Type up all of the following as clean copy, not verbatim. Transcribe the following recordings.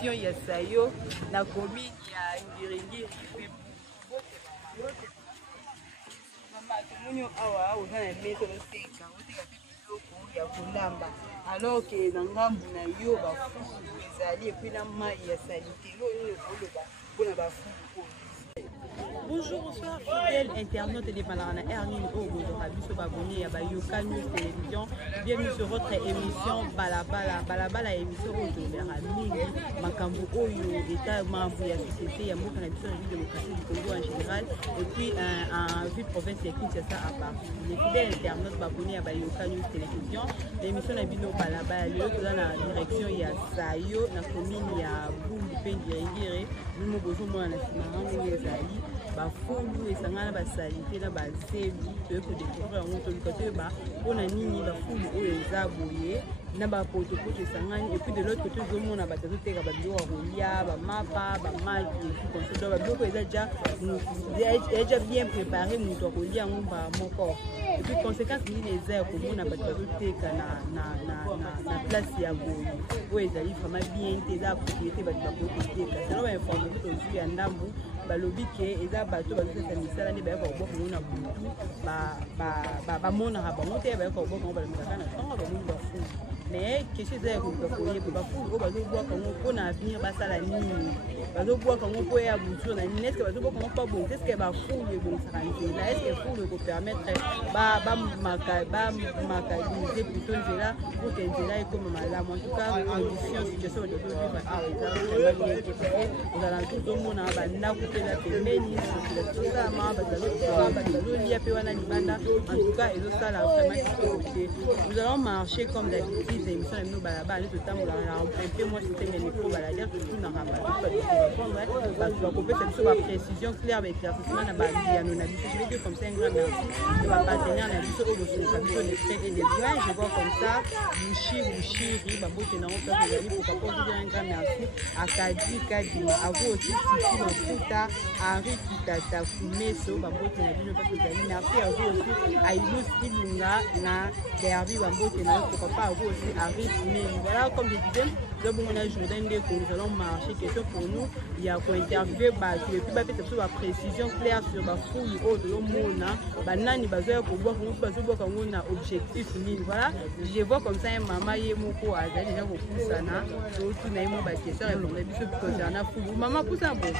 direction ya Sayo na commune ya Ngiringiri. Mama tumunyo awa uzana meto loseka oteka biloko ya kolamba alors que na ngambu na yo bafumu ezali epina mai ya salite lo yo koloba pona bafumu. Bonjour, bonsoir, fidèles internautes de Panorama Ermine Ogo, de abonné à Bayoka News Télévision. Bienvenue sur votre émission Balabala. Balabala émission Ojo, Mingi, Makambo Oyo, État membre de la société, Yamou, Canadiens, la démocratie du Congo en général, et puis en ville province de Kinshasa à part. Les fidèles internautes abonnés à Bayoka News Télévision. L'émission est Bino Balabala, dans la direction, il y a Sayo, dans la commune, il y a Boum, Pendirigiri, nous avons besoin de la bafulu esangana basalite na bazebi toyeko découvrir yango toluka toyeba mpona nini bafulu oyo eza boye na bapotopoto esangani epuis de l'autre côté ozomona bato azoteka babiloko ya kolia bamapa bamaki epuis donc babiloko eza deja bien préparé moto akolia yango moko epuis conséquence nini eza ya komona bato bazoteka na place ya boye oyo ezali vraiment bien te eza propriété bato bakoki koteka selon bainformation tozwi ya ndambu balobi ke eza bato bazosesa misala nde bayaka koboka ngo na butu bamonaka bango te bayaka koboka ngo balobaka na ntongo bamoni bafulu mais question eza ya koluka koyeba bafulu oyo bazobwaka ngo mpona avenir basala nini bazobwaka ngo mpo ya butu na nini eske bazobwaka ngo mpa bongo eske bafulu ebongisaka nzela eske fulu ekopermettre bamakalize plutôt nzela pour ke nzela ekoma malamu en tout cas condition situation odezovivre awa eza bien ozala tozomona bandako te eza pembeni tosalama bazolia mpe wana libanda en tout cas ezosala vraiment kitoko te nous allons marcher comme d'habitude émission na bino balabala nde totambolaka na emprunté moi système ya micro baladière totunaka bato bato bakopesa biso baprécision claire baéclaircissement na baliano na biso je vais dire comme ça un grand merci de bapartenaire na biso oyo bosoloka biso de près et de loin je vois comme ça bouchiri babote nango place ezali pourquoi pas dire un grand merci akadi kadima avo aussi tiki mafuta henri kitata kumeso babote na bino place ezali merci avo aussi ailus ilunga na derby babote na yo pourquoi pas avo aussi henri meni voilà comme je disais nous allons marcher. Question pour nous, il y a quoi interviewer et puis peut-être la précision claire sur la foule ou de l'homme. Banani bazoya pour boire on a objectif mille. Voilà, je vois comme ça un maman et mon co a déjà beaucoup ça na. Tout n'a pas de question et on a dit ce concernant foule. Maman pousse un peu.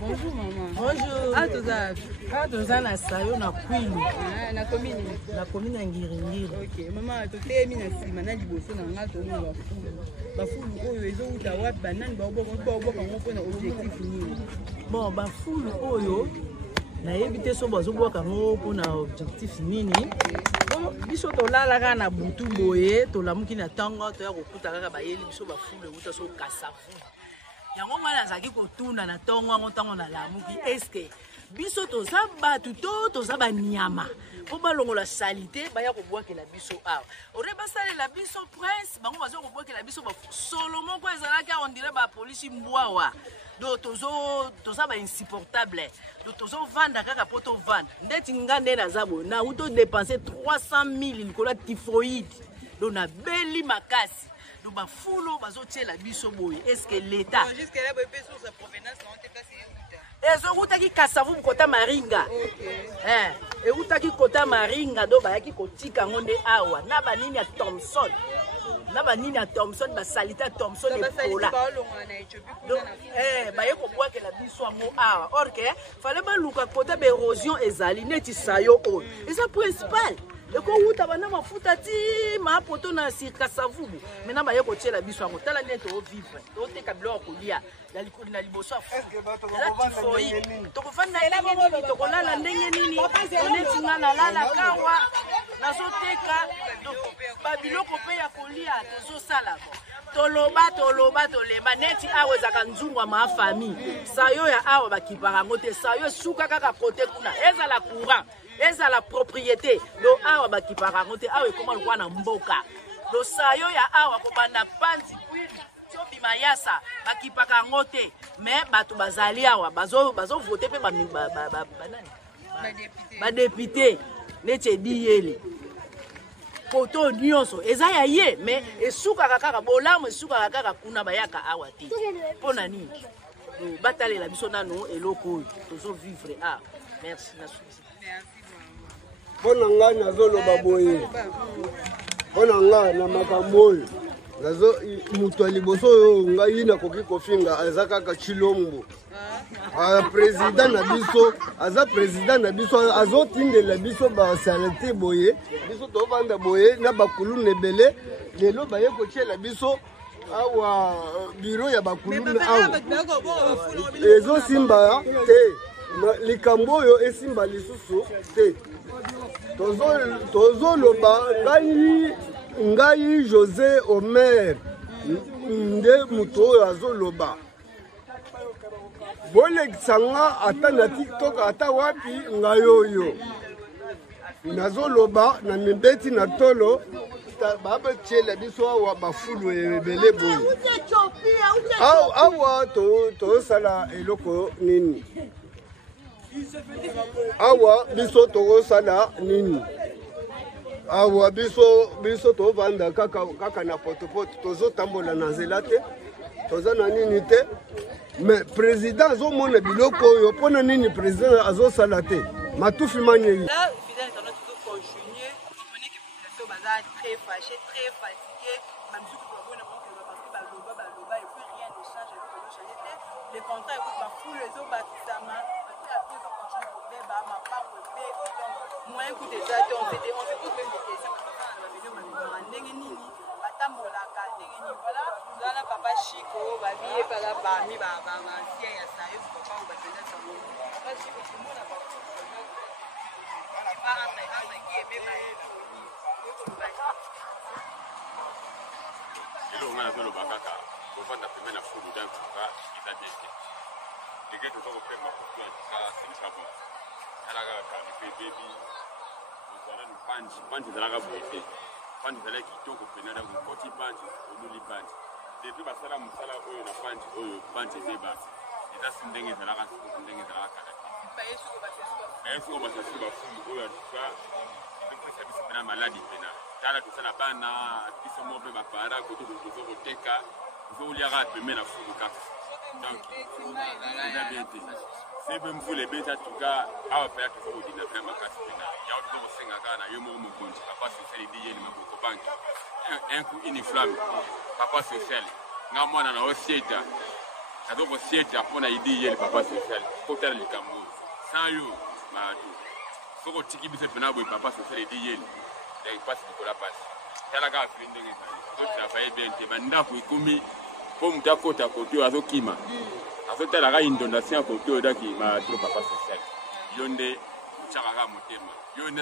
Bonjour maman. Bonjour. Ah toza na Sayo na Kwilu. Ah na commune ya Ngiringiri. OK. Maman totemi na sima na liboso na nga to mo bafulu oyo ezouta wapi banani baoboka ngo mpona objectif nini. Bon bafulu oyo nayebi te so bazoboka ngo mpona objectif nini. Biso tolalaka na butu boye tolamuki na ntango toya kokuta kaka bayeli biso bafulu euta so kasavu. Yango ngwana azaki kotuna na tongo ngo ntango na lamuki eske biso toza batu to toza banyama po balongola salite baya kobwakela biso awa ore basalela biso prince bango bazo kobwakela biso ba solo moko ezalaki on dirait ba police mbwawa do toza ba insupportable do tozo vanda kaka poto vanda ndeti ngande na zabo na uto dépenser 300,000 likola typhoïde do na beli makasi. Do bafulo bazotiela biso boye est-ce que l'état jusque là boye sur sa provenance na on te place ezo utaki kasavu kota maringa e utaki kota maringa do bayaki kotika ngonde awa na banini ya Thompson basalita Thompson epola baye kobwakela biso yango awa or que fallait baluka kota d'érosion ezali neti Sayo oyo eza principal eko uta bana mafuta ti mapoto na sirka savubu mena baye kotiela biso yango tala nde to vivre to teka biloko kolia ya likoli na liboso afu tokofanda nini tokolala ndenge nini oneti nga nalala kawa nazoteka babiloko mpe ya kolia tozosala toloba tolema neti awa ezaka nzungwa ma famille Sayo ya awa bakipaka yango te Sayo esuka kaka kote kuna ezala courant ezala propriété do awa bakipaka ngo te awa ekoma lokwa na mboka do Sayo ya awa kobanda panzi kwili tiobi mayasa bakipaka ngo te mais bato bazali awa bazo voter pe banani ba député neti ediyeli poto nyonso eza ya ye mais esukaka kaka bolamu esukaka kaka kuna bayaka awa te mpona nini batalela biso nano eloko oyo tozovivre art. Merci na susi. Mpona ngai nazoloba boye mpona ngai na makambo oyo moto ya liboso oyo ngai nakoki kofinga aza kaka Chilombo président na biso aza président na biso azotindela biso basalite boye biso tovanda boye na bakuluna ebele lelo baye kotiela biso awa biro ya bakuluna awa ezosimba te likambo oyo esimba lisusu te tozoloba ngai José Omer nde moto oyo azoloba bolekisa nga ata na TikTok ata wapi ngai oyo nazoloba na mibeti na tolo babetiela biso awa bafulu ebele boye awa tozosala eloko nini awa biso tokosala nini awa biso tovanda kaka na potopoto tozotambola na nzela te toza na nini te mais président azomona biloko oyo mpona nini président azosala te matufi manyei Papa Chico, babi et papa Bami, baba, ancien, ya sayo, papa ou batenda sa mou. Papa Chico, tout le monde a pas pu. Hello, on a fait le bakaka. On va taper la foule d'un coup, il a bien été. Les gars, nous avons fait ma photo en tout cas, c'est pas bon. Elle a fait baby. On va nous punch, punch de la beauté. Punch de la qui toque au pénal, on côté punch, on nous lit punch. Depuis Basala Moussala, on a punch, punch et débat. Et ça, c'est une dingue de la race, c'est une dingue de la race. Et si on va se faire fou, en tout cas, il faut que ça puisse être maladie pénale. Tala tout ça la bana, qui sont morts ma para, côté de Teka, vous voulez rater, mais la foule de cap. Donc, c'est même vous les bêtes, en tout cas, à faire que vous dites la ma casse pénale. Il y a autre chose à faire, il y a un moment où papa social est dit, il m'a beaucoup banque. Un coup iniflamme, papa social. N'a moi dans la société. Ça doit aussi être pour la idée, le papa social. Pour tel le Cameroun. Sans you, ma tout. Ce que tu dis, c'est que papa social est dit, il passe pour la passe. Tu as la gare, tu as travaillé bien, tu as mandat pour commis. Pour me dire côté à côté, à Zokima. À ce temps-là, il y a une donation à côté qui m'a dit papa social. Yonde, Charaga Motema. Yonde,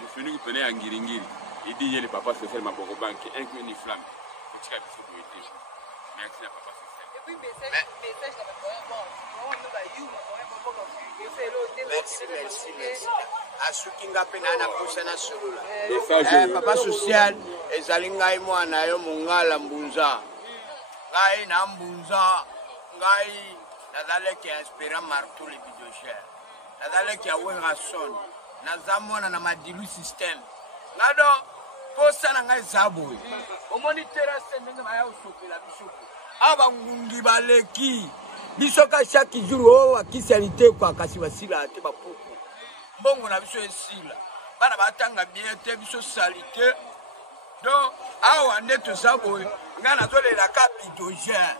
je suis venu pour un guiringiri. Il dit, le papa social m'a beaucoup banque, un coup une flamme. Tu as vu ce que merci à papa social. Et puis, message, merci. Asukinga penana kusana sulula. Papa social ezali ngai mwana yo mungala mbunza. Ngai na mbunza, ngai nazale ki espera marteau le bidogère. Nazale ki awenga son. Nazamona na madilu system. Ngado posa na ngai zaboy. Omoni terrasse ndenge maya usokela bisoko. Aba ngungi baleki. Bisoka chaque jour o akisalite kwa kasi basila te bapuku. Mbongo na biso esila. Bana batanga bien te biso salite. Donc awa ndeto zaboy ngana tolela ka bidogère.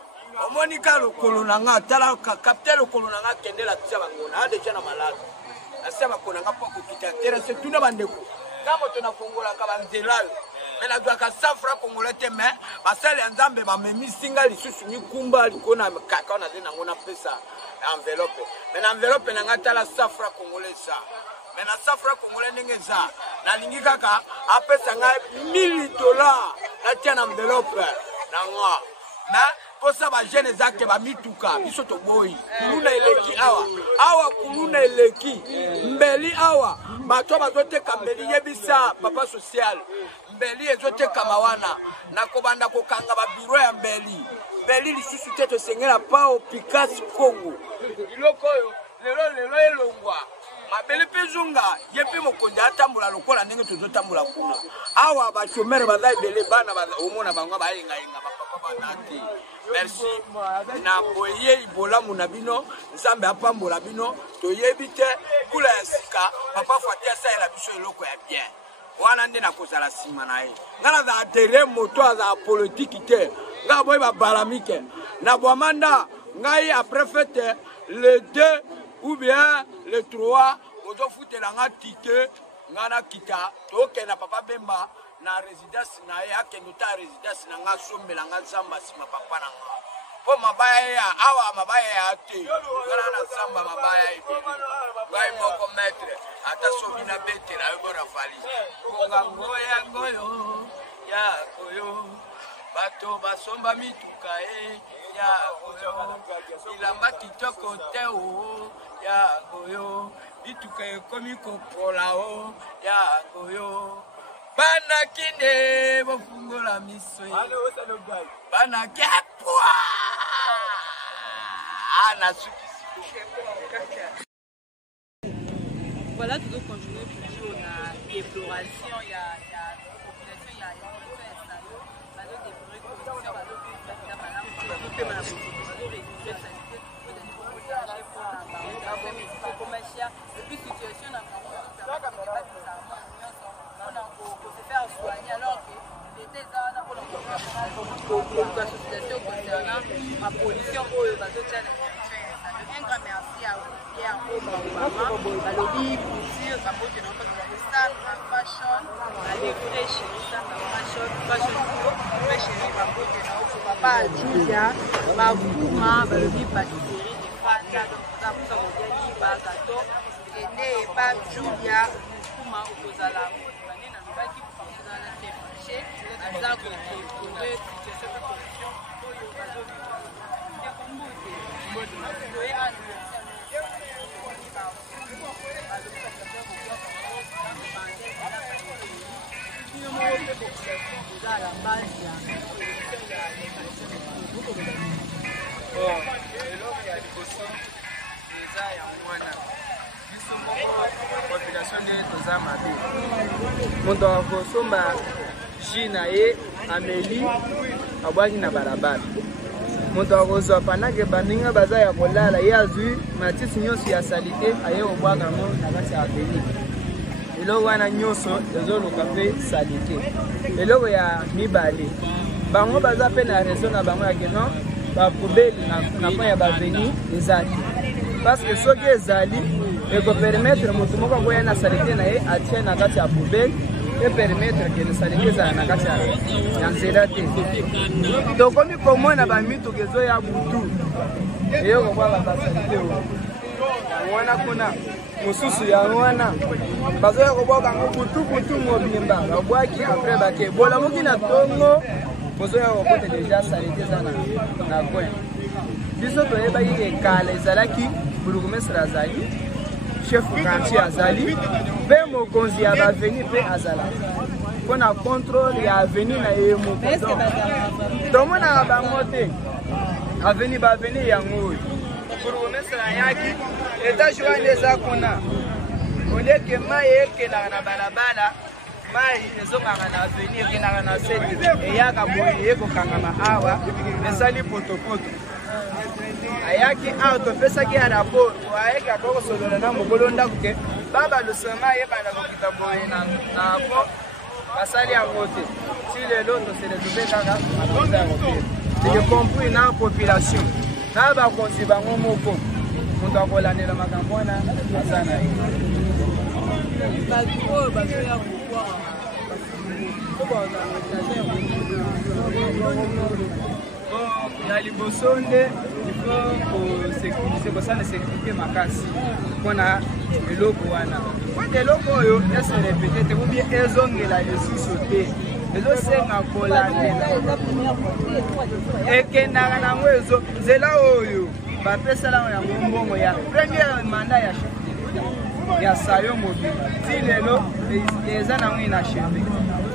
Omoni ka lokolo na nga tala ka capter lokolo na nga kendela tsa bangona deja na malade. Asema kona nga poko kita terrasse tuna bandeko. Kama tunafungola ka banzelayo. Mais la doaka safra congolais te mais basali nzambe ba memi singa lisusu ni kumba likona kaka na dena ngona pesa enveloppe. Mais enveloppe na ngata la safra congolais ça. Mais na safra congolais ndenge za na lingi kaka apesa nga $1000 na tia na enveloppe na nga. Na posa ba jeune zake ba mituka biso to boyi. Kuluna eleki awa kuluna eleki mbeli awa bato bazoteka mbeli yebisa papa social. Mbeli ezoteka mawana na kobanda kokanga ba biro ya mbeli. Mbeli lisusu te to sengela pao Picasso Congo. Iloko yo lelo elongwa. mabele pezunga yepe mokonde atambola lokola ndenge tozotambola kuna awa ba chomere bazai bele bana omona bango bayenga yenga papa banati merci na boye ibola munabino nzambe apambola bino toyebite kula ya sika papa fatia sa ela biso eloko ya bien wana nde na kozala sima na ye ngana za tere moto za politique te nga boy ba balamike na bwamanda ngai après fête le 2 ou bien le 3 ozo futela nga ticket ngana kita toke na papa Bemba na résidence na ye akendo ta résidence na nga sombela nga samba sima papa na nga po mabaya ya awa mabaya ya te ngana na samba mabaya ibi ngai moko maître ata sobi na betela yo bora fali konga ngoya ngoyo ya koyo bato basomba mituka ya goyo ilamba kitoko te o ya goyo mituka ekomi kopola o ya goyo bana kine bofungola miso bana kapwa ana sukisi. Voilà, tu dois continuer toujours la déploration, il y a population, il y a ma pollution un grand merci à vous Pierre Obama à lobby pour ça peut non pas fashion à livrer chérie ça fashion chérie papa Julia Babuma ba lobby pâtisserie des fans donc ça pour ça on dit ba gâteau et né pas Julia kuma okozala bani na lobaki pour ça na marché aza ko trouver situation de corruption oyo bazo moto akosomba jus na ye ameli abwaki na balabala moto akozwa panake baninga baza ya kolala ye azwi matisi nyonso ya salite aye kobwaka yango na kati ya aveni eloko wana nyonso ezoluka mpe salite eloko ya mibale bango baza mpe na rezo na bango ya keno bapoubeli na coin ya baveni eza te parce que soki ezali ekopermettre moto moko akoya na salite na ye atie na kati ya poubeli epermettre ke salite ezala na kati ya nzela te tokomi komona bamituka ezoya butu eyokokwala basalite yango wana kuna mosusu yango wana bazoya kobwaka yango butu mobimba babwaki apres bake bolamoki na tongo bozoya kokota deja salite eza na coin biso toyebaki ekala ezalaki burugumestre azali chef quartier azali mpe mokonzi ya baveni mpe azala mpona contrôle ya aveni na ye moko tomonaka bango te aveni baveni yango oyo burugumestre ayaki etage wana eza kuna olieke mai ekelaka na balabala mai ezongaka na aveni ekendaka na sete eyaka boye ekokangama awa ezali potopoto ayaki awa topesaki ya rapport ayeki akokosolola na mokolo ndako ke babalusema yebanda kokita boye na po basali yango te si lelo toseletope kaka makosa ya kopela eke compris na population na bakonzi bango moko moto akolandela makambo wana aza na ye bato oyo bazoya kokwaka na liboso nde ifo kosala sécurité makasi mpona eloko wana po eloko oyo eserepete te ubie ezongela lisusu te ezosenga kolandela ekendaka nango ezo nzela oyo bapesalango yango mbongo ya première manda ya ya sayo mobimba ti lelo eza nango inacheve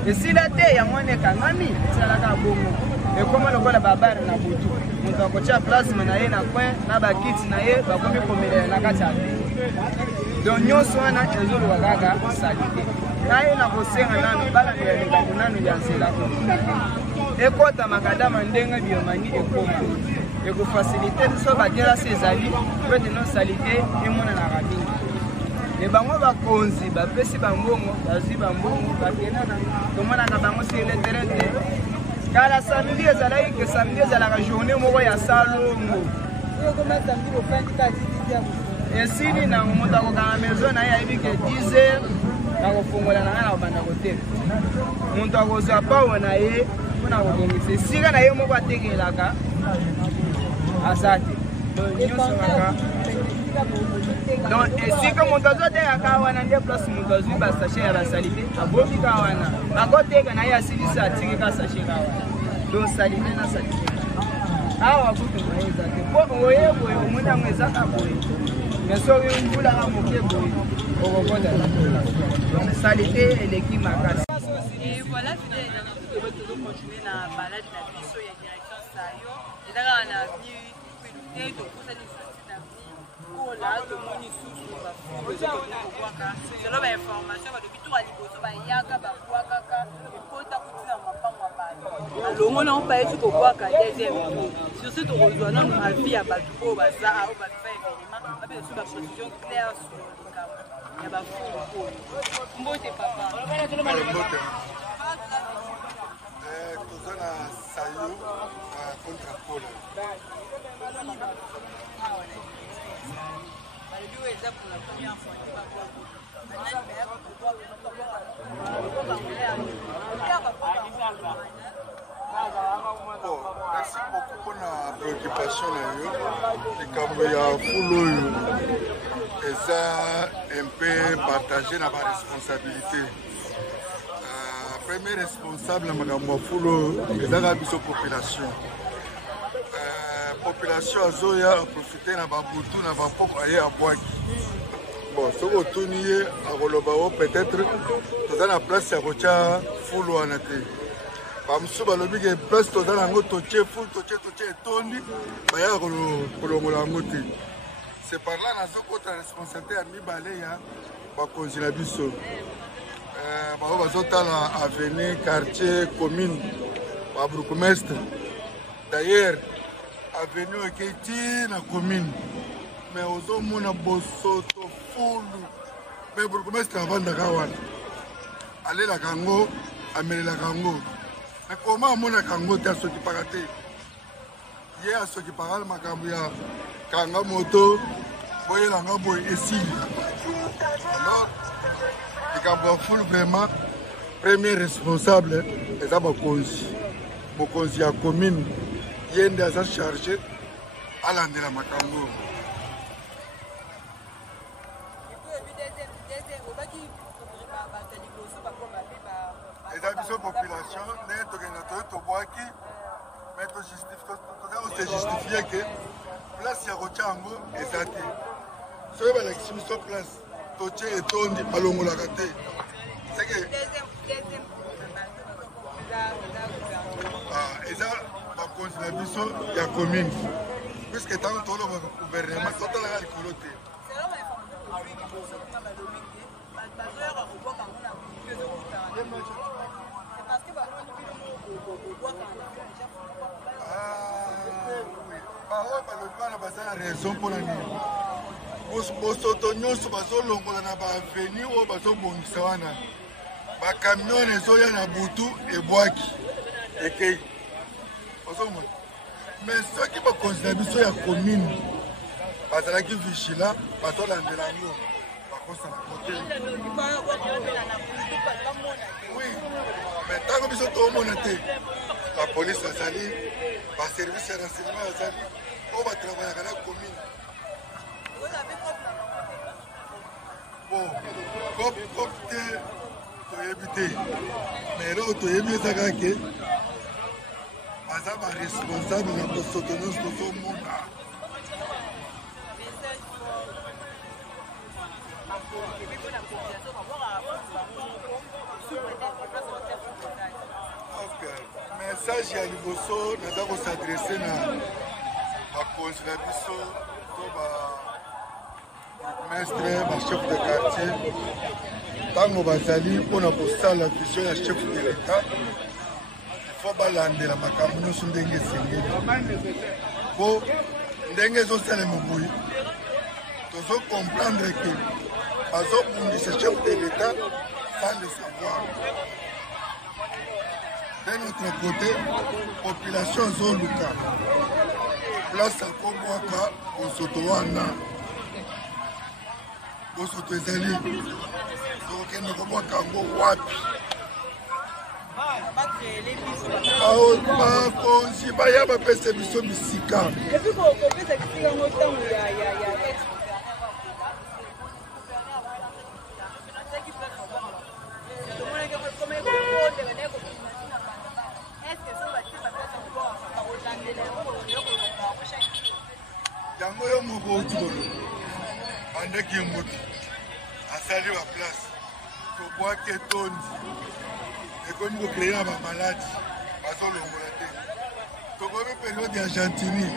esila te yango wana ekangami esalaka bongo ekoma lokola babare na butu moto akotia plasma na ye na coin na bakiti na ye bakomi komelela na kati ya donc nyonso wana ezoloba kaka salite ngai na kosenga nano balandela likambo nano ya nzela ekota makadama ndenge biomani ekoma ekofasilite so badelasi ezali po ete no salite emonanaka mingi e bango bakonzi bapesi bambongo bazwi bambongo bakendaka tomonaka bango sur le terrain te kala samedi ezalaki ke samedi ezalaka journée moko ya salongo esili nango moto akokanga maison na ye ayebi ke 10h nakofongola na ngai na kobanda koteka moto akozwa pawo na ye mpona kobongisa esika na ye moko atekelaka aza te nyonso kaka donc esika moto azotekaka wana nde place moto azwi basashe ya basalite abokika wana akoteka na ye asilisi atikika sashe ka wana donc salite na salite awa kutu na ye eza te mpo oye boye omoni yango ezaka boye mais soki mbulaka moke boye okokota donc salite eleki makasi. Et voilà, fidèles internautes, nous continuer na balade na biso ya direction Sayo. Et là, on a venu écouter de tout ça, nous sommes venus pour là, de mon issue, on va voir selon l'information, on va depuis tout à l'Iboso, on va yaka, on va voir kaka, et pour ta couture, on va pas moi parler. Alors, on n'a pas eu tout voir qu'à deuxième tour. Sur ce, on rejoint notre avis à Batuko, au bazar, au bazar événement, avec une position claire sur le cas. Il y a pas fou. Mbote papa. Tozana Sayo contre Pola. Merci beaucoup pour la préoccupation. Les caméras full un peu partagé dans ma responsabilité. Premier responsable makambo fulo ezaka biso population. Population azoya profiter na babutu na bapoko aye abwaki. Bon, soko tuni ye akoloba o peut-être toza na place ya kotia fulo wana te. Bamusu balobi ke place toza nango totie full totie etondi baya kolongola yango te. C'est par là nazo kota responsabilité ya mibale ya bakonzi na biso. Bazotala avenue, quartier, commune, bourgmestre. D'ailleurs, avenue qui na commune. Mais aux hommes, on a bosoto full. Mais bourgmestre avant de Gawan. Allez la Kango, amène la Kango. Mais comment on a Kango t'as ce qui paraté? Hier, ce qui parle, ma Kambia, Kanga moto, voyez la Ngabo ici. Alors, full vraiment premier responsable et ça Bokonzi à commune yende à chargé à l'andela makambo. Et la population n'est to boaki mais to justifier que place ya Rochango ezate. So ba l'action sur place. Toche etondi balongolaka te. C'est que eza bakonzi na biso ya commune puisque tant toloba gouvernement totalaka likolo te. Balobi wana baza na raison mpona nini bosoto nyonso bazolongola na baaveni oyo bazobongisa wana bakamion ezoya na butu ebwaki ekei ozomona mais soki bakonzi na biso ya commune bazalaki vigila bazolandela yango bakosala kote oui mais ntango biso toomona te bapolice azali baservice ya renseignement azali oyo batravaillaka na commune. Bon, comme tu es habité, mais là, tu es bien que as responsable de la soutenance de son monde. Message à Liboso, nous avons s'adresser à la Bisso, babourgmestre bachef de quartier ntango bazali mpona kosala vision ya chef de l'état ifo balandela makambo nyonso ndenge esengeli po ndenge ezosalema boye tozokomprendre ke bazobundisa chef de l'état sans le savoir. D'un autre côté, population zoluka place à Kobwaka au Sotowana au Soto ezali donc ne Kobwaka ngo wapi bakonzi baya bapesa biso bisika yango yo moko otikono bandeki motu asali ba place tobwake tondi ekomi kokreye bamaladi bazolongola te tokomi periode ya gentini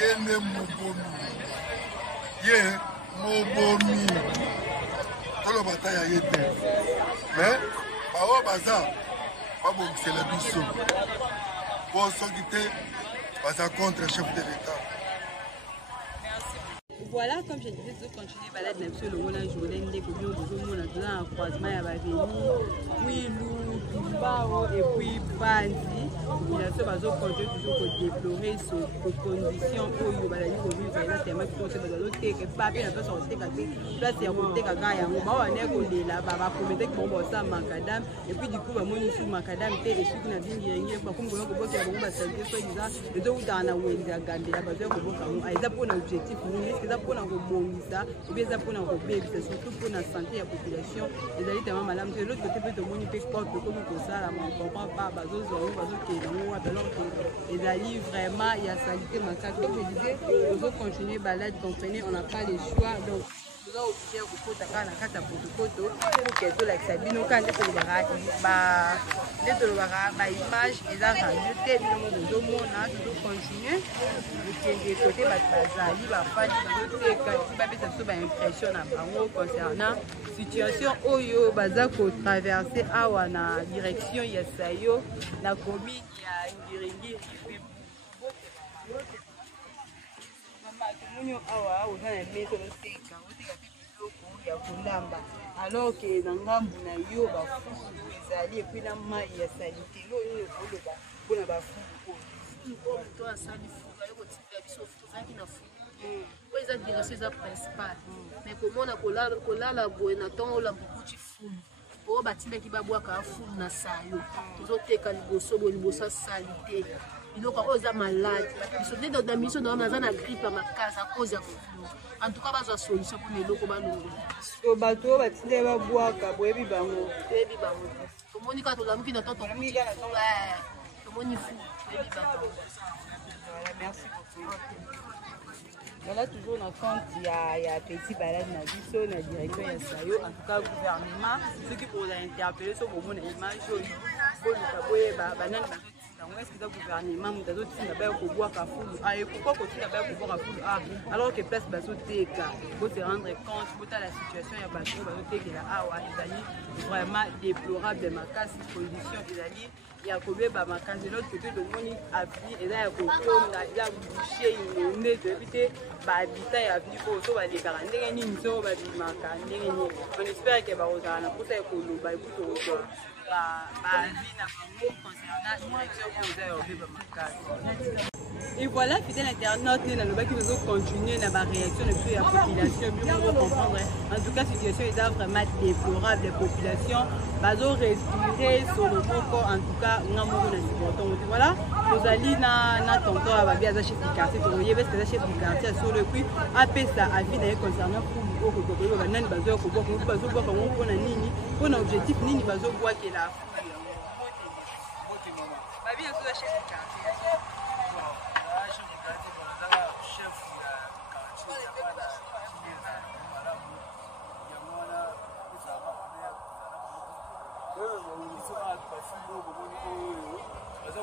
ye nde mobomi toloba ta ya ye te mais bao baza babongisela biso po soki te baza contre chef de l'état. Voilà, comme je disais, tout continuer balade sur le Roland Jourdain, les communes de Zomo, dans un croisement à Baveni, puis Lou, Bao et puis Panzi. La population va continuer toujours pour déplorer sur les conditions où il va y avoir des gens qui sont sortis de pas bien faire sortir quand là c'est remonté quand il y a un moment on est collé là va promettre que bon ça macadam et puis du coup va monter sur macadam et puis na vingi kwa comme on peut faire bon ça soit disant les deux dans la wenza gande la bazo ko boka on aiza pour un objectif nous est ça pour un bomisa ou bien ça pour un bébé c'est surtout pour la santé de la population les alliés tellement malade de l'autre côté peut de moni peut comme ça là on comprend pas bazo qui alors que les alliés vraiment il y a salité macaque comme je disais nous allons continuer balade comprenez on n'a pas le choix donc nous allons obligé de faire quand la carte pour que tout l'exabino quand les image et là rajouter nous allons continuer de côté bazali impression concernant situation oyo baza ko traverser awa na direction ya Sayo la commune ya Ngiringiri munyo awa uzana meso loseka oteka biloko ya kulamba alors que na ngambu na yo bafumu ezali et puis na mai ya salite lo yo koloba bona bafumu ko to asali fuga yo kotika biso fuga kina fuga ko eza direction eza principal mais komona kolala boye na temps ola bukuti fumu o batindaki babwaka fumu na sayo tozoteka liboso bo liboso salite biloko oyo eza malade biso nde na miso na naza na grippe ya makasi à cause ya fumu en tout cas bazwa solution mpona eloko balongola so bato oyo batindaki babwaka boyebi bango tomoni kaka tolamuki na temps tokuti tomoni fu toyebi bango. Merci beaucoup. Voilà toujours dans le compte, il y a petit balade dans la direction de Sayo. En tout cas, le gouvernement, ceux qui pourraient interpeller sur le moment de l'image, est-ce que le gouvernement alors que place il faut se rendre compte de la situation, il y a vraiment déplorable de ma casse condition. Il y a combien de l'autre côté de mon appui et là il y a bouché une de éviter habitat et avenir pour ça les garantir une zone on espère que va aux pour ça que le bail pour et voilà, fidèle internaute, nous allons continuer dans la réaction de la population, bien pour comprendre. En tout cas, la situation est vraiment déplorable. Les populations vont respirer sur le corps. En tout cas, nous avons voilà, nous allons tonton à bien chef du quartier, vous voyez, parce que le chef du quartier sur le prix, après ça, à vie concernant pour objectif, ni va voir qu'il a bien sûr, chef du quartier. biso awa bafumu oyo bomoni oyo baza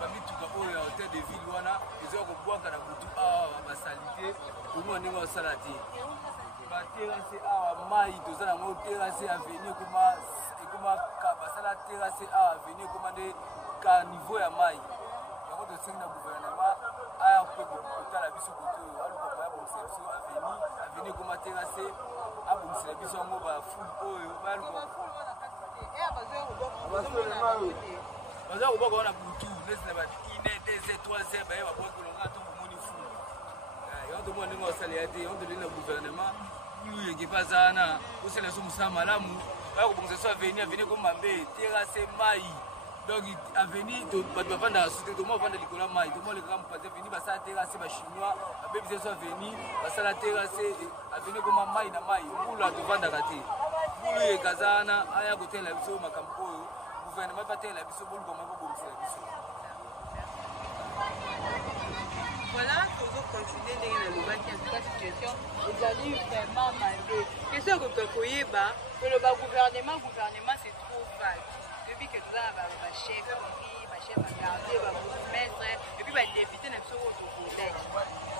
bamituka oyo ya hotel de ville wana ezala kobwaka na butu awa basalite omona ndenge basala te baterase awa mai toza nango terase aveni ekoma basala terase awa aveni ekoma nde ka niveau ya mai yango tosengi na gouvernement aya mpe kotala biso kote oyo aluka baya bongisa biso aveni ekoma terase abongisela biso yango bafule oyo baluka baza kobwaka wana butu neti na ba1 2 3 baye babwaki kolonga to bomoni fule yango tomona ndenge basala ya te yango toleli na gouvernement yeke baza wana osala so mosala malamu baya kobongisa so aveni ekoma mbe terase mai donc aveni bato bavandaka sute tomona bavanda likolo ya mai tomona lekaka mopanzi aveni basala terase bachinois babebisa so aveni basala terase aveni ekoma mai na mai mbula tovandaka te mbulu yekaza wana aya kotelela biso makambo oyo gouvernement batelela biso bolukama bobongisela biso. Voilà, toujours continuer ndenge nalobaki en tout cas situation ezali vraiment mabe. Question que koyeba koloba gouvernement c'est trop vague. Depuis que toza na bachef bachef bagardé babourgmestre et puis badepute na biso oyo tokolaki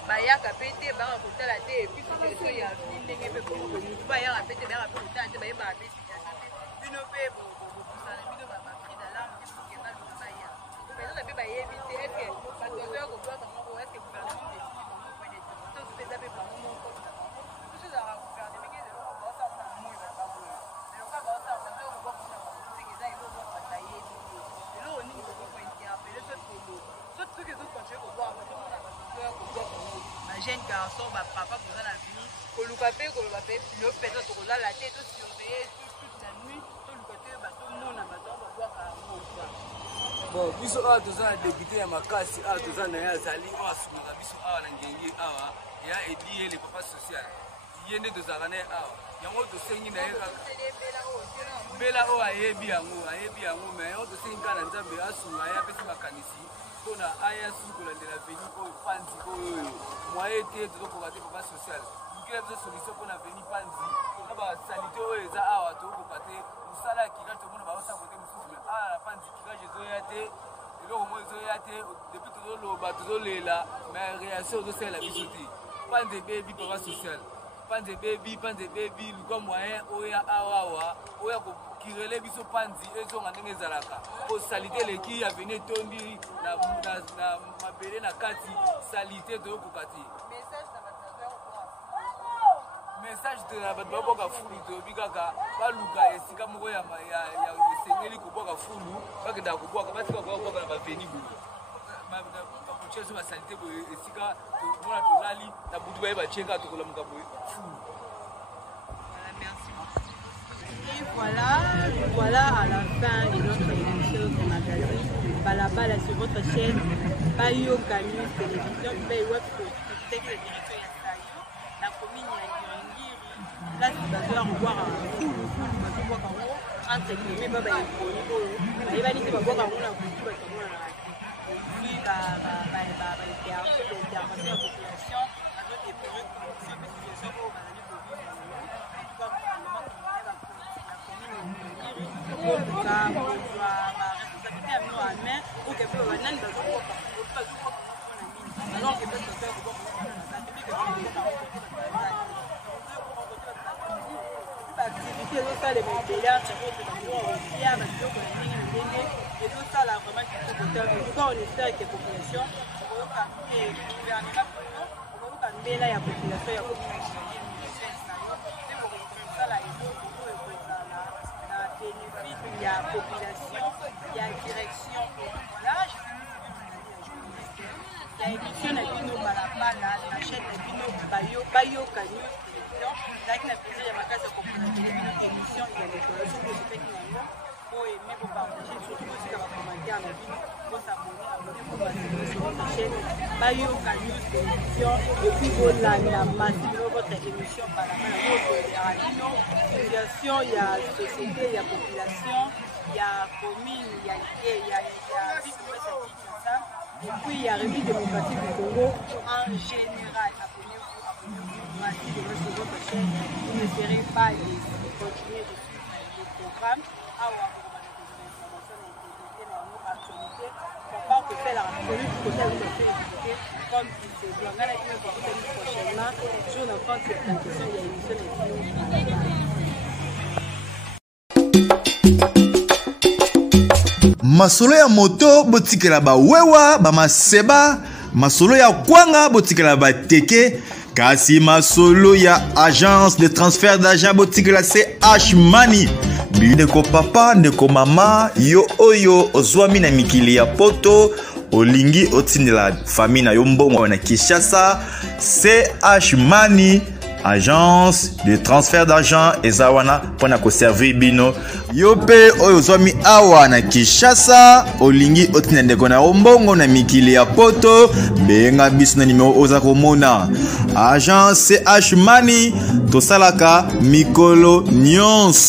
bayaka mpe te baka kotala te epuis situation ya vi ndenge mpe komotu bayaka mpe te bayaka mpe kotala te bayebaka mpe situation te bino mpe bopusana bino bapris d'alarme mpe bokenda lona baya peut-être mpe bayebi te eske bato ozoya kobwaka moko eske gouvernement desili bango point de vue to topeza mpe bango moko na bango biso ezalaka gouvernement ke eloko baosala na moi babango eloka baosala bazoya kobwaka na bango teke eza eloko batayebi eloko nini kokoko interpele so tolo so soki ezokontinue kobwaka batomona bato ozoya kobwaka bajeune garçon bapapa koza na vie koluka mpe koloba mpe bino mpenza tokolala te tosurveille toute la nuit toluka te batomona bato babwaka yango kwa bon biso awa toza na député ya makasi awa toza na ye azali oyo asungaka biso awa na ngenge awa ya elie le papa social ye nde tozalaka na ye awa yango tosengi na ye kaka mbela oyo ayebi yango me yango tosengi kaka na nzambe asunga ye apesi makanisi mpona aya suki kolandela veni oyo panzi oyo mwaye te tozokoka te papa social lukela biso solution mpona veni panzi na basalite oyo eza awa tokoka te mosala ya kikage tomona baosa kote mosusu me awa na panzi kikage ezoya te eloko mo ezoya te depuis tozoloba tozolela me réaction ozosalela biso te panzi ebebi papa social panzi ebebi luka moyen oya awawa oya kokirele biso panzi ezonga ndenge ezalaka po salite eleki aveni etondi na mabele na kati salite toyokoka te message na bato baboka fulu toyobi kaka baluka esika moko ya esengeli kobwaka fulu bakendaka kobwaka batika kobwaka na baveni boye bakotie so basalite boye esika mona tolali na butu baye batieka tokolamuka boye fulu. Voilà à la fin de notre émission de magazine Balabala sur votre chaîne Bayo News Télévision, Bayo la direction Yasayo, la commune Yangiri, là tu vas voir entre guillemets Baba Yekoni, il va dire que tu vas voir la culture puis l'intervention de la population, avec des périodes de situation où activité ezosala ebelea ezosala vraiment kitoko on espère que population okoyoka gouvernement okoyoka mbela ya population ya kosala eloko oyo ekozala na bénéfice ya population ya direction voilà ya émission na bino balabala na chaîne na bino Bayoka News Télévision ezalaki na plaisir ya makasi ya kopresentele bino émission ya lokolo soki osepeki yango po aime kopartage surtout osika bacommentaire na bino posabone abone po basene sur votre chaîne Bayoka News Télévision epuis bolanda masilo votre émission balabala otoelera bino situation ya société ya population ya commune ya ville ça. Et puis il y a République démocratique du Congo en général. Abonnez-vous, merci de votre chaîne. Vous ne serez pas laissés. Continuez de suivre les programme awa papa kopela celui qui côté avec le fait comme il se doit ngana qui me prochainement sur la fin de cette émission il y a une seule masolo ya moto botikela ba wewa ba maseba masolo ya kwanga botikela ba teke kasi masolo ya agence de transfert d'argent botikela CH Money ndeko papa ndeko mama yo oyo ozwami na mikili ya poto olingi otindela famille na yo mbongo na Kinshasa CH Money agence de transfert d'argent ezawana pona ko servir bino yo pe oyo ozwami awa na Kinshasa olingi otina ndeko na mbongo na mikili ya poto benga biso na numero oza komona agence CH Money tosalaka mikolo nyonso.